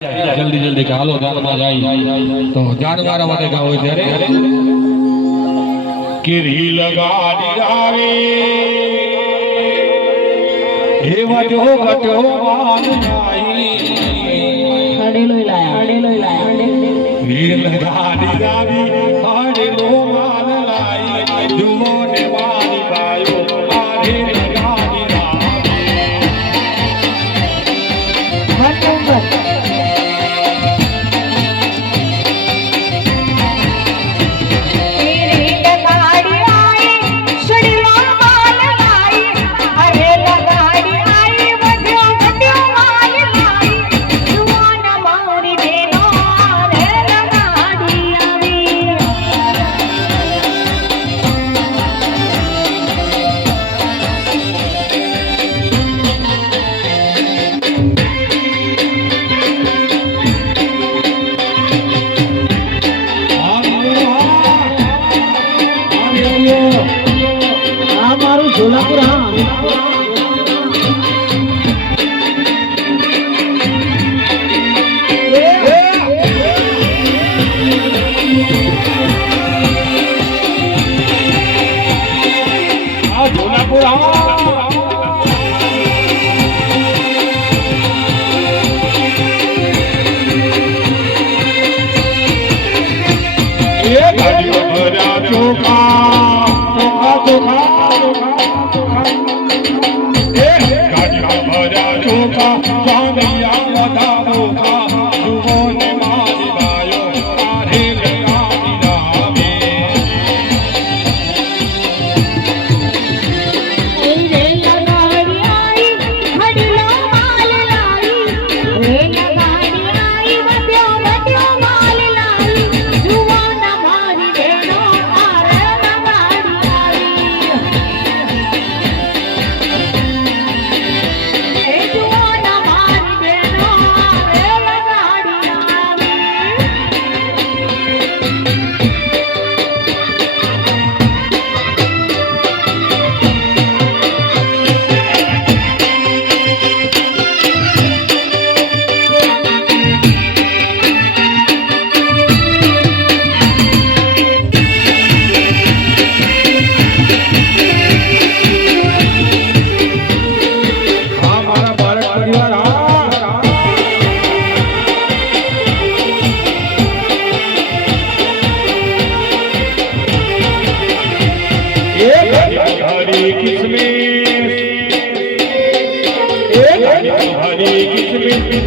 जल्दी जल्दी का हालो जान में जाई तो जान मारा माटे का होय त्यारे किरी लगाडी आवे हे वटो वटो मान आई हडेलो लाया वीर लगाडी आवी हडेलो मान लाई जुमो ने वाली बायो आधे लगाडी झोलापुर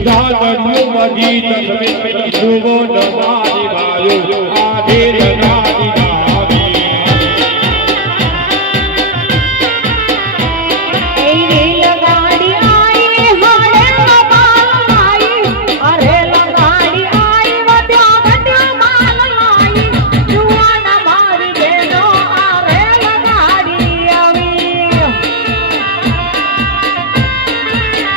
दादरियो मजी तस्मिन जुवो नमारी बायो आधे लगा